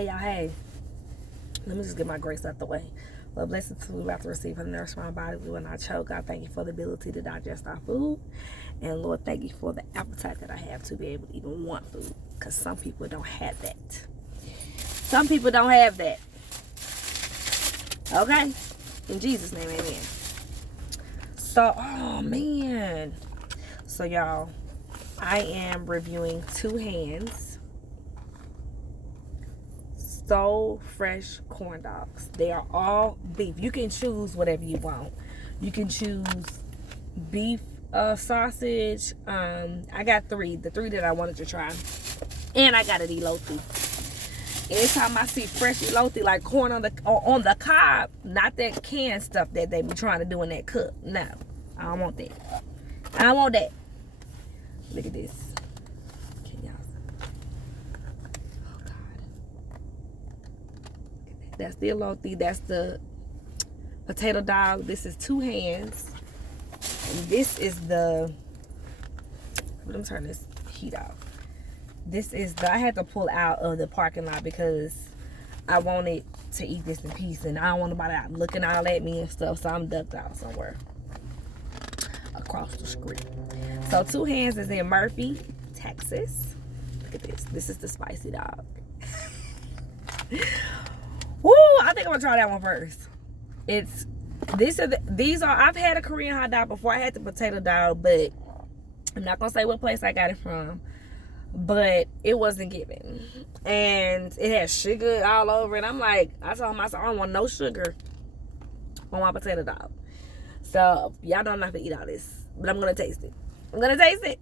Hey y'all, hey. Let me just get my grace out the way. Lord, blessings we about to receive from the nurse my body. We will not choke. God, thank you for the ability to digest our food. And Lord, thank you for the appetite that I have to be able to even want food. Because some people don't have that. Some people don't have that. Okay? In Jesus' name, amen. So, oh man. So y'all, I am reviewing two hands. So fresh corn dogs. They are all beef. You can choose whatever you want. You can choose beef sausage. I got the three that I wanted to try, and I got an elote. Anytime I see fresh elote, like corn on the cob, not that canned stuff that they be trying to do in that cup. No, I don't want that. I don't want that. Look at this. That's the elote. That's the potato dog. This is two hands. And this is the... Let me turn this heat off. This is the... I had to pull out of the parking lot because I wanted to eat this in peace. And I don't want nobody out looking all at me and stuff. So I'm ducked out somewhere across the street. So two hands is in Murphy, Texas. Look at this. This is the spicy dog. Woo! I think I'm gonna try that one first. These are I've had a Korean hot dog before. I had the potato dog, but I'm not gonna say what place I got it from. But it wasn't given, and it had sugar all over it. I'm like, I told myself I don't want no sugar on my potato dog. So y'all don't have to eat all this, but I'm gonna taste it. I'm gonna taste it.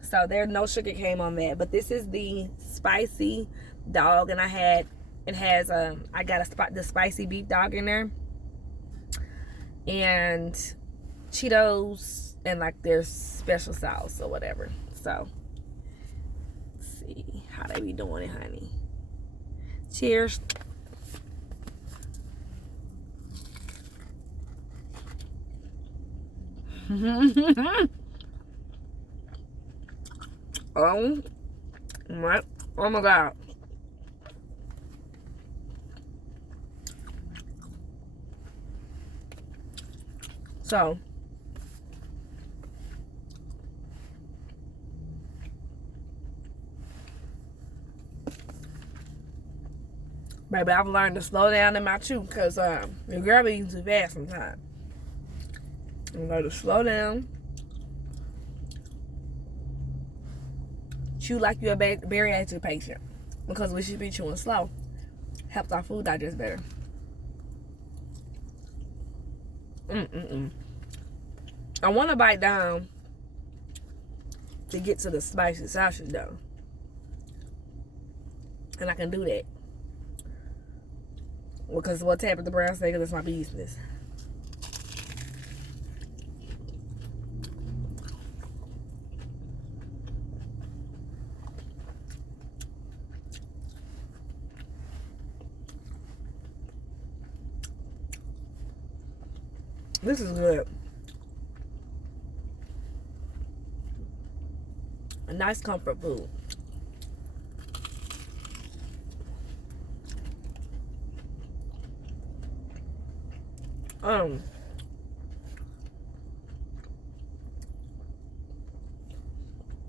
So there's no sugar came on that, but this is the spicy dog, and it has I got the spicy beef dog in there, and Cheetos, and like their special sauce or whatever. So let's see how they be doing it, honey. Cheers. Oh my God. So, baby, I've learned to slow down in my chew because your girl be eating too fast sometimes. I'm going to slow down. Chew like you're a bariatric patient, because we should be chewing slow. Helps our food digest better. I want to bite down to get to the spicy sausage though, and I can do that because what Tabitha Brown said, because it's my business. This is good. A nice comfort food.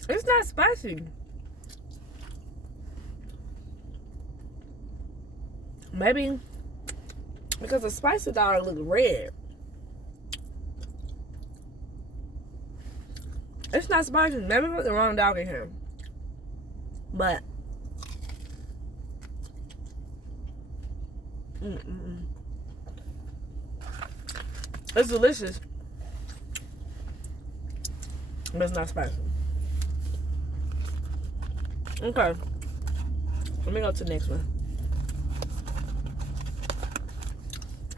It's not spicy. Maybe because the spicy dog looks red. It's not spicy. Maybe I put the wrong dog in here. But it's delicious. But it's not spicy. Okay. Let me go to the next one.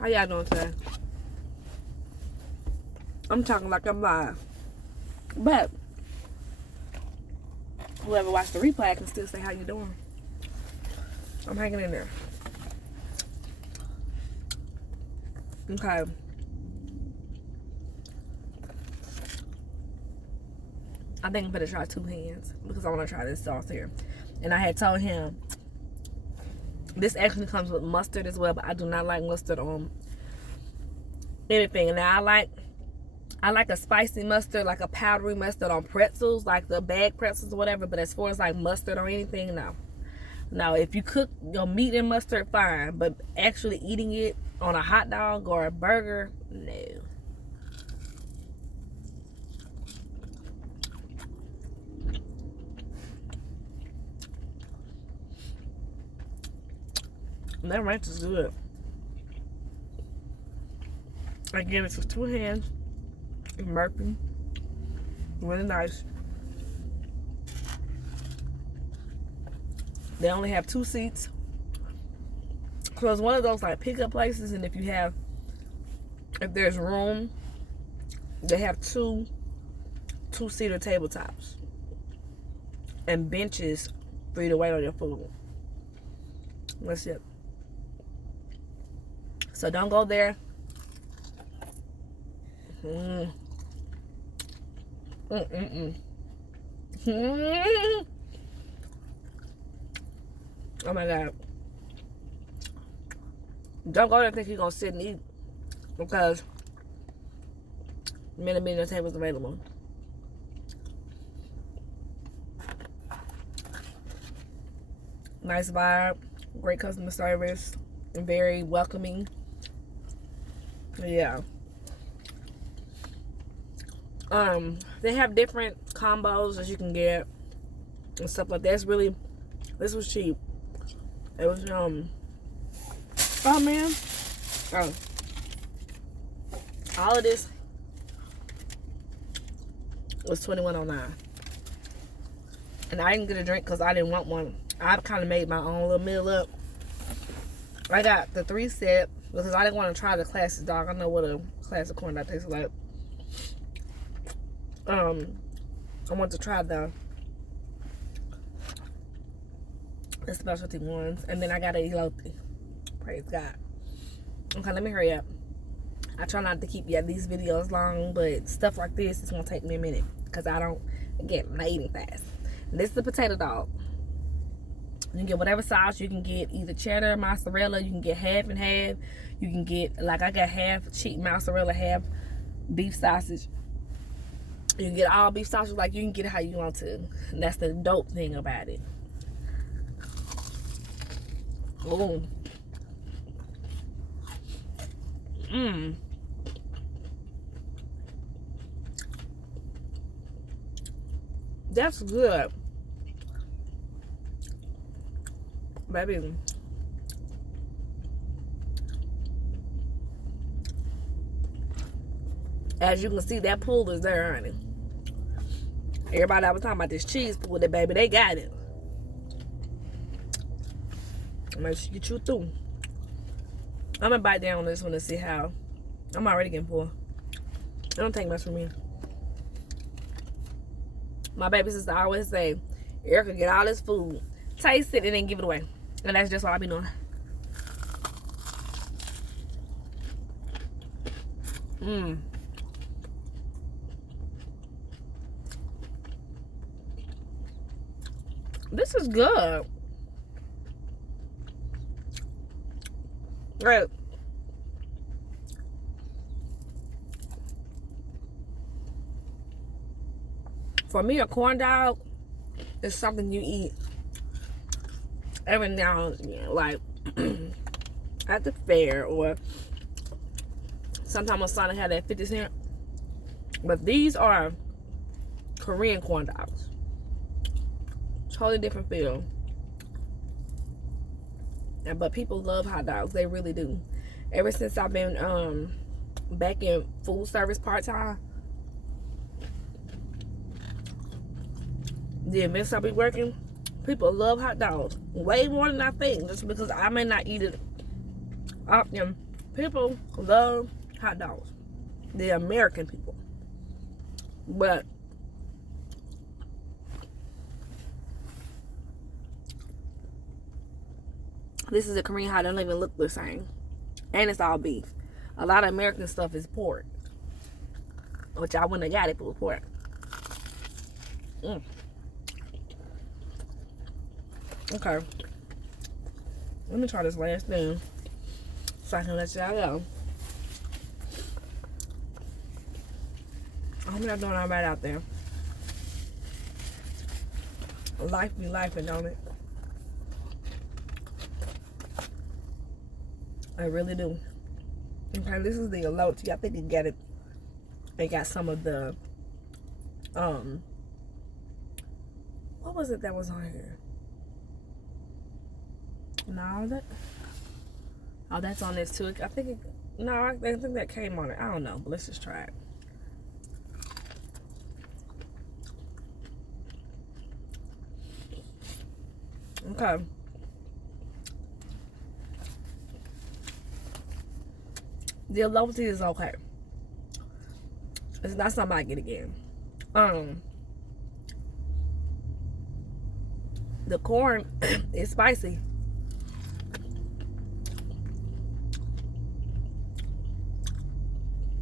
How y'all doing today? I'm talking like I'm live. But whoever watched the replay can still say how you doing. I'm hanging in there. Okay. I think I'm gonna try two hands because I want to try this sauce here. And I had told him This actually comes with mustard as well, but I do not like mustard on anything. And now I like a spicy mustard, like a powdery mustard on pretzels, like the bag pretzels or whatever. But as far as like mustard or anything, no. Now, if you cook your meat in mustard, fine. But actually eating it on a hot dog or a burger, no. That ranch is good. I give it to 2 hands. Murphy. Really nice. They only have 2 seats. So it's one of those like pickup places, and if there's room, they have 2 2-seater tabletops and benches for you to wait on your food. That's it. So don't go there. Oh my God. Don't go there and think you're going to sit and eat, because many tables available. Nice vibe, great customer service, and very welcoming. Yeah. They have different combos that you can get and stuff like that. This was cheap. It was oh man. Oh. All of this was $21.09. And I didn't get a drink because I didn't want one. I kind of made my own little meal up. I got the 3-set because I didn't want to try the classic dog. I know what a classic corn dog tastes like. I want to try the specialty ones, and then I got a elote. Praise God. Okay, let me hurry up. I try not to keep these videos long, but stuff like this is gonna take me a minute because I'm not eating fast. And this is the potato dog. You can get whatever sauce. You can get either cheddar, mozzarella. You can get half and half. You can get, like I got half cheap mozzarella, half beef sausage. You can get all beef sausage. Like, you can get it how you want to. And that's the dope thing about it. Oh. That's good. Baby. As you can see, that pool is there, honey. Everybody that was talking about this cheese pool, that baby, they got it. Make sure you get you through. I'm gonna bite down on this one to see how. I'm already getting full. It don't take much for me. My baby sister always say, Erica, get all this food, taste it, and then give it away. And that's just what I be doing. This is good. Right. For me, a corn dog is something you eat every now and again, like at the fair, or sometimes my son had that 50 cent. But these are Korean corn dogs. Totally different feel. But people love hot dogs. They really do. Ever since I've been back in food service part-time, the events I'll be working, people love hot dogs way more than I think. Just because I may not eat it often, people love hot dogs. The American people. But this is a Korean hot dog. Don't even look the same. And it's all beef. A lot of American stuff is pork, which I wouldn't have got it for pork. Okay. Let me try this last thing so I can let y'all go. I hope y'all doing all right out there. Life be lifing, don't it? I really do. Okay, this is the elote. I think you get it. They got some of the what was it that was on here? No, that that's on this too. I think it, no, I think that came on it. I don't know, but let's just try it. Okay. The elote is okay. It's not something I get again. The corn is spicy.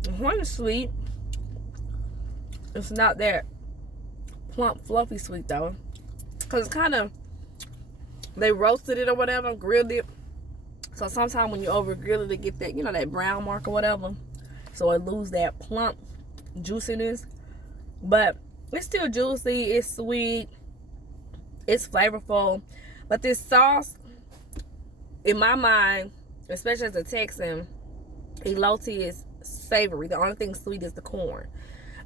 The corn is sweet. It's not that plump, fluffy sweet though. Cause it's kind of, they roasted it or whatever, grilled it. So sometimes when you over grill it, it get that, you know, that brown mark or whatever. So it lose that plump juiciness. But it's still juicy. It's sweet. It's flavorful. But this sauce, in my mind, especially as a Texan, elote is savory. The only thing sweet is the corn.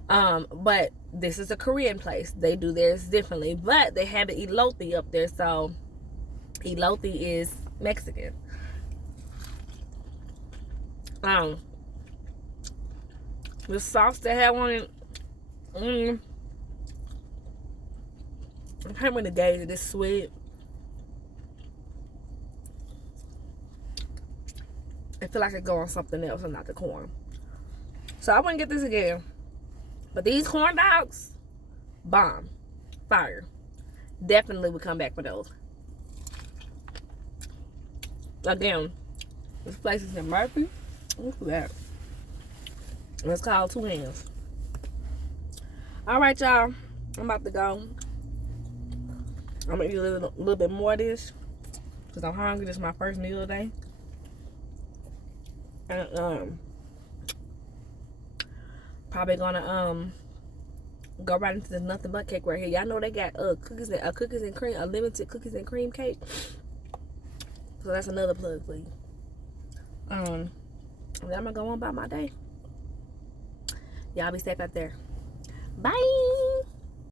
But this is a Korean place. They do theirs differently. But they have the elote up there. So elote is Mexican. The sauce they have on it, I can't really gauge it. It's sweet. I feel like it go on something else and not the corn. So I wouldn't get this again. But these corn dogs, bomb, fire. Definitely would come back for those. Again, this place is in Murphy. Look at that. And it's called Two Hands. Alright, y'all. I'm about to go. I'm gonna eat a little bit more of this because I'm hungry. This is my first meal today. And probably gonna go right into this nothing but cake right here. Y'all know they got cookies and cream, a limited cookies and cream cake. So that's another plug for you. Then I'm gonna go on about my day. Y'all be safe out there. Bye.